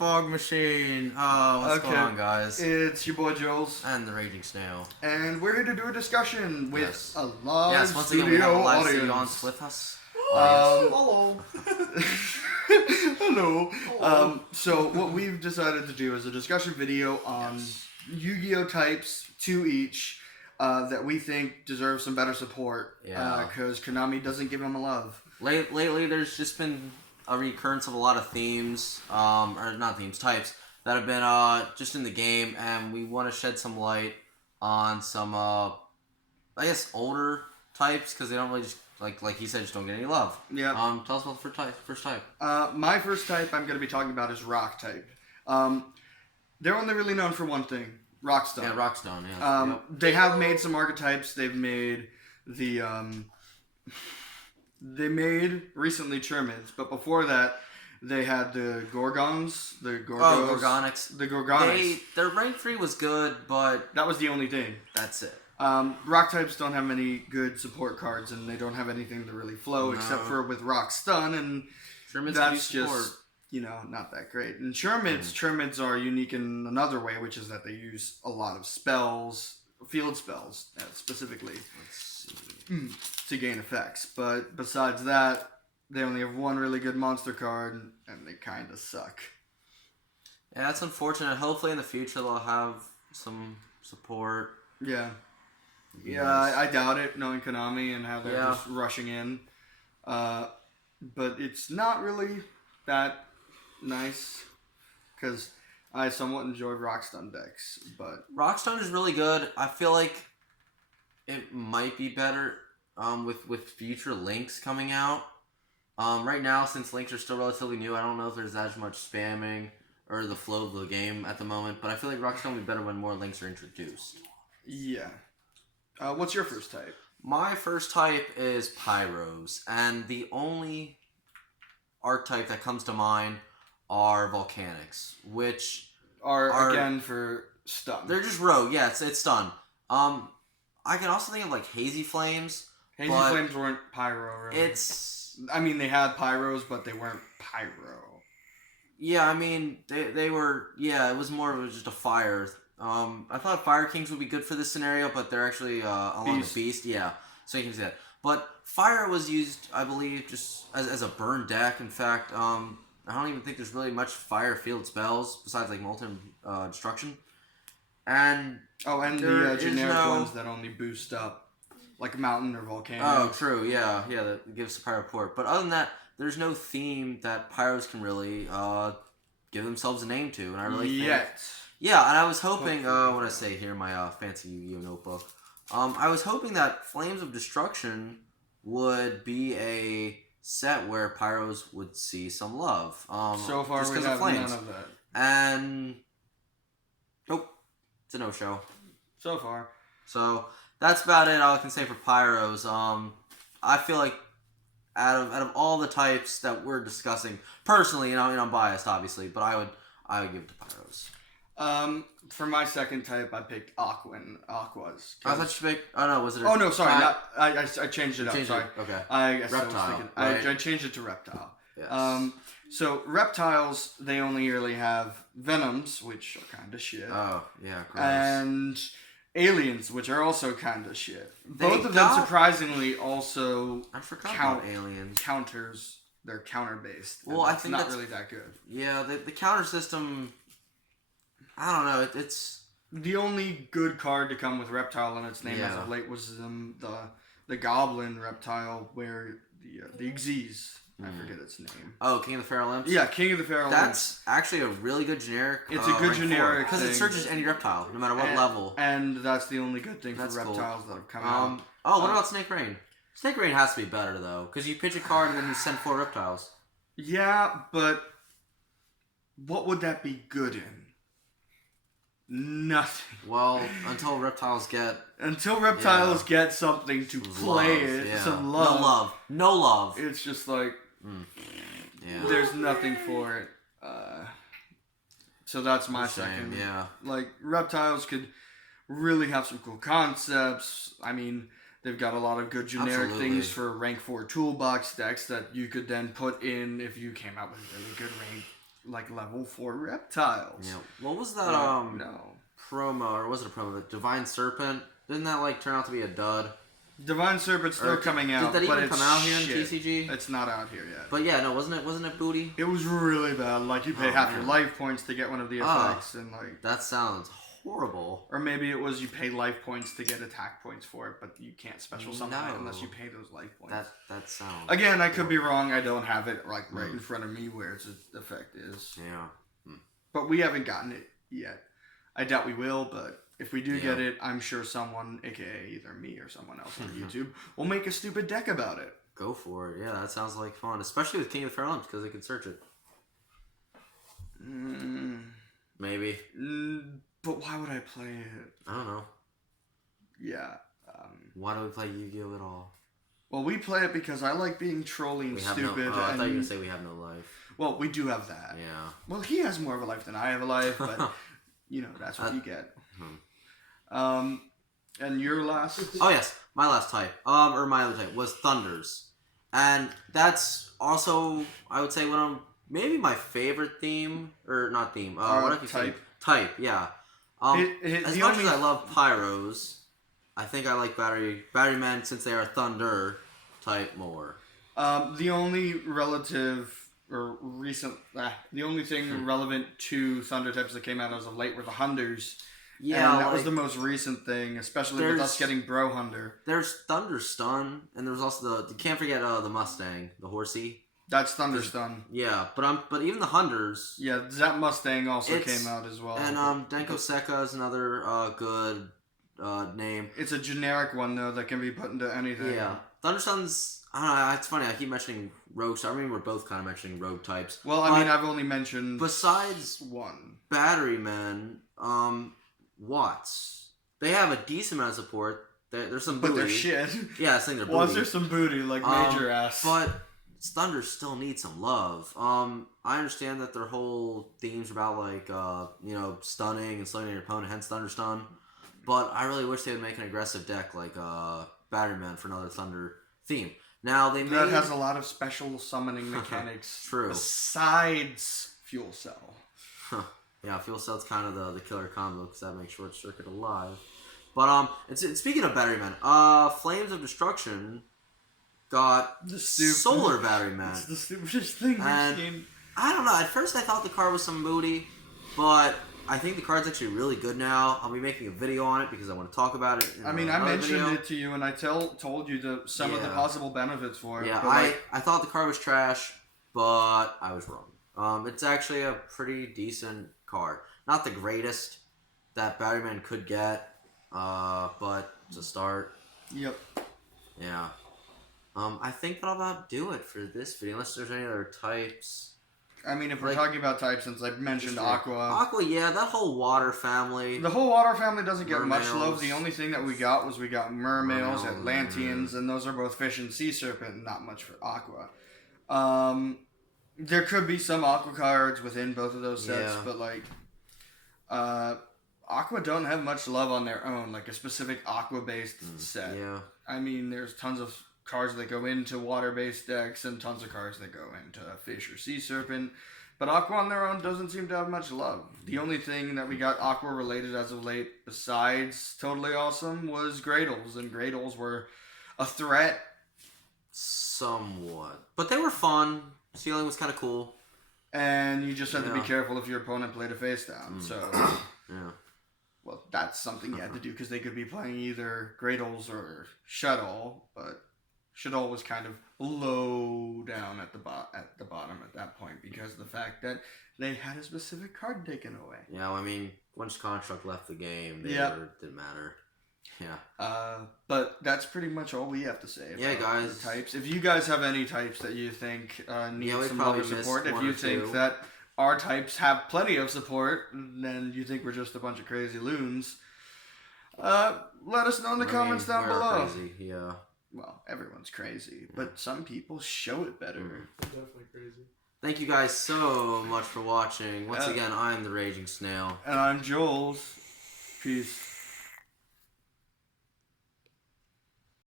fog machine. Oh, what's going on, guys? It's your boy Jules. And the Raging Snail. And we're here to do a discussion with a live Yes, once again, we have a live audience with us. Hello. Hello. So what we've decided to do is a discussion video on Yu-Gi-Oh types, 2 each, that we think deserve some better support. Yeah. Because Konami doesn't give them a love. Lately, there's just been a recurrence of a lot of themes, or not themes, types, that have been just in the game, and we want to shed some light on some, I guess, older types, because they don't really just, like he said, just don't get any love. Yeah. Tell us about the first type. My first type I'm going to be talking about is Rock type. They're only really known for one thing, Rockstone. Yeah, Rockstone, yeah. Yep. They have made some archetypes. They've made the, they made recently Churmids, but before that, they had the Gorgons, the Gorgos. Gorgonics. The Gorgonics. Their rank 3 was good, but that was the only thing. That's it. Rock types don't have many good support cards, and they don't have anything to really flow, except for with Rock Stun, and Churmids that's just, not that great. And Churmids are unique in another way, which is that they use a lot of spells, field spells, specifically. Let's see. To gain effects. But besides that, they only have one really good monster card, and they kind of suck. Yeah, that's unfortunate. Hopefully in the future they'll have some support. Yeah. Yeah, I doubt it, knowing Konami and how they're just rushing in. But it's not really that nice, because I somewhat enjoy Rockstone decks. But Rockstone is really good. I feel like it might be better with future links coming out. Right now, since links are still relatively new, I don't know if there's as much spamming or the flow of the game at the moment, but I feel like Rockstone will be better when more links are introduced. Yeah. What's your first type? My first type is Pyros, and the only archetype that comes to mind are Volcanics, which are again for stun. They're just rogue, yeah, it's stun. I can also think of like Hazy Flames. Hazy Flames weren't pyro, really. They had pyros, but they weren't pyro. Yeah, I mean, they were, it was more of just a fire. I thought Fire Kings would be good for this scenario, but they're actually along the Beast. Yeah, so you can see that. But Fire was used, I believe, just as a burn deck. In fact, I don't even think there's really much Fire field spells besides like Molten Destruction. And the generic ones that only boost up, like Mountain or Volcano. Oh, true, yeah, that gives the Pyro port. But other than that, there's no theme that Pyros can really give themselves a name to, and I really think... Yeah, and I was hoping, what I say here in my fancy Yu-Gi-Oh notebook, I was hoping that Flames of Destruction would be a set where Pyros would see some love. So far, just we have none of that. And nope, it's a no-show. So far. So that's about it. All I can say for Pyros. I feel like out of all the types that we're discussing, personally, I'm biased, obviously, but I would give it to Pyros. For my second type, I picked Aquas. I thought you picked... Oh, no, was it... Oh, no, sorry. I changed it up. Sorry. Okay. Reptile. I changed it to Reptile. Yes. So, Reptiles, they only really have Venoms, which are kind of shit. Oh, yeah, gross. And Aliens, which are also kind of shit. Both of them, surprisingly, also Aliens. Counters. They're counter-based. Well, I think that's not really that good. Yeah, the counter system... I don't know. It's the only good card to come with Reptile in its name as of late was the Goblin Reptile, where the Xyz. I forget its name. Oh, King of the Feral Imps? Yeah, King of the Feral Imps. That's actually a really good generic. It's a good generic because it searches any reptile, no matter what level. And that's the only good thing for reptiles that have come out. Oh, what about Snake Rain? Snake Rain has to be better though, because you pitch a card and then you send 4 reptiles. Yeah, but what would that be good in? Nothing. Well, until reptiles get something to play some love. No love. It's just like there's nothing for it. So that's my second. Yeah. Like Reptiles could really have some cool concepts. I mean, they've got a lot of good generic things for rank 4 toolbox decks that you could then put in if you came out with really good rank like level 4 reptiles. Yeah. What was that? No. Promo, or was it a promo? The Divine Serpent. Didn't that like turn out to be a dud? Divine Serpent's still coming out. Did that even but come out here shit. in TCG? It's not out here yet. But yeah, no, wasn't it booty? It was really bad. Like you pay half your life points to get one of the effects, and like that sounds horrible. Or maybe it was you pay life points to get attack points for it, but you can't special summon it unless you pay those life points. That sounds. Again, I could be wrong. I don't have it like right in front of me where its effect is. Yeah. But we haven't gotten it yet. I doubt we will, but if we do get it, I'm sure someone, aka either me or someone else on YouTube, will make a stupid deck about it. Go for it. Yeah, that sounds like fun, especially with King of the Fair Elements because they can search it. Maybe. But why would I play it? I don't know. Yeah. Why do we play Yu-Gi-Oh at all? Well, we play it because I like being trolly and stupid. I thought you were going to say we have no life. Well, we do have that. Yeah. Well, he has more of a life than I have a life, but, you know, that's what you get. And your last? Oh, yes. My last type, or my other type, was Thunders. And that's also, I would say, maybe my favorite theme, or not theme, what type. Type, yeah. As much as I love Pyros, I think I like Battery Men since they are Thunder type more. The only relative or recent, the only thing relevant to Thunder types that came out as of late were the Hunders. Yeah, and that was the most recent thing, especially with us getting Bro Hunder. There's Thunder Stun, and there's also you can't forget the Mustang, the Horsey. That's Thunder Stun. Yeah, but even the Hunders. Yeah, that Mustang also came out as well. And Denko Seka is another good name. It's a generic one though that can be put into anything. Yeah, Thunder Stun's. I don't know. It's funny. I keep mentioning rogues. I mean, we're both kind of mentioning rogue types. Well, I mean, I've only mentioned besides one. Battery Men, Watts. They have a decent amount of support. There's some booty. But they're shit. Yeah, I think they're booty. Once there's some booty, like major ass. But Thunder still needs some love. I understand that their whole themes are about like stunning and slowing your opponent, hence Thunder Stun. But I really wish they would make an aggressive deck like Battery Man for another Thunder theme. Now that has a lot of special summoning mechanics. True. Besides Fuel Cell. Yeah, Fuel Cell's kind of the killer combo because that makes Short Circuit alive. But speaking of Battery Men, Flames of Destruction got the Solar Battery Man. It's the stupidest thing in this game. I don't know. At first, I thought the card was some booty, but I think the card's actually really good now. I'll be making a video on it because I want to talk about it. I mentioned it to you, and I told you some of the possible benefits for it. Yeah, I thought the card was trash, but I was wrong. It's actually a pretty decent card. Not the greatest that Battery Man could get, but it's a start. Yep. Yeah. I think that'll about do it for this video, unless there's any other types. I mean, if we're talking about types, since I mentioned Aqua. Aqua, yeah, that whole water family. The whole water family doesn't get much love. The only thing that we got Mermails, Atlanteans, and those are both Fish and Sea Serpent, not much for Aqua. There could be some Aqua cards within both of those sets, but like, Aqua don't have much love on their own, like a specific Aqua-based set. Yeah. I mean, there's tons of cards that go into water-based decks and tons of cards that go into Fish or Sea Serpent. But Aqua on their own doesn't seem to have much love. The only thing that we got Aqua-related as of late, besides Totally Awesome, was Gradles. And Gradles were a threat. Somewhat. But they were fun. Sealing was kind of cool. And you just had to be careful if your opponent played a face down. So, yeah. Well, that's something you had to do because they could be playing either Gradles or Shuttle, but Shuttle was kind of low down at the bottom at that point because of the fact that they had a specific card taken away. Yeah, I mean, once Construct left the game, they didn't matter. Yeah. But that's pretty much all we have to say about guys. The types. If you guys have any types that you think need some more support, if you think that our types have plenty of support, then you think we're just a bunch of crazy loons, let us know in the comments down below. Crazy, yeah. Well, everyone's crazy, but some people show it better. Definitely crazy. Thank you guys so much for watching. Once again, I'm the Raging Snail. And I'm Joel. Peace.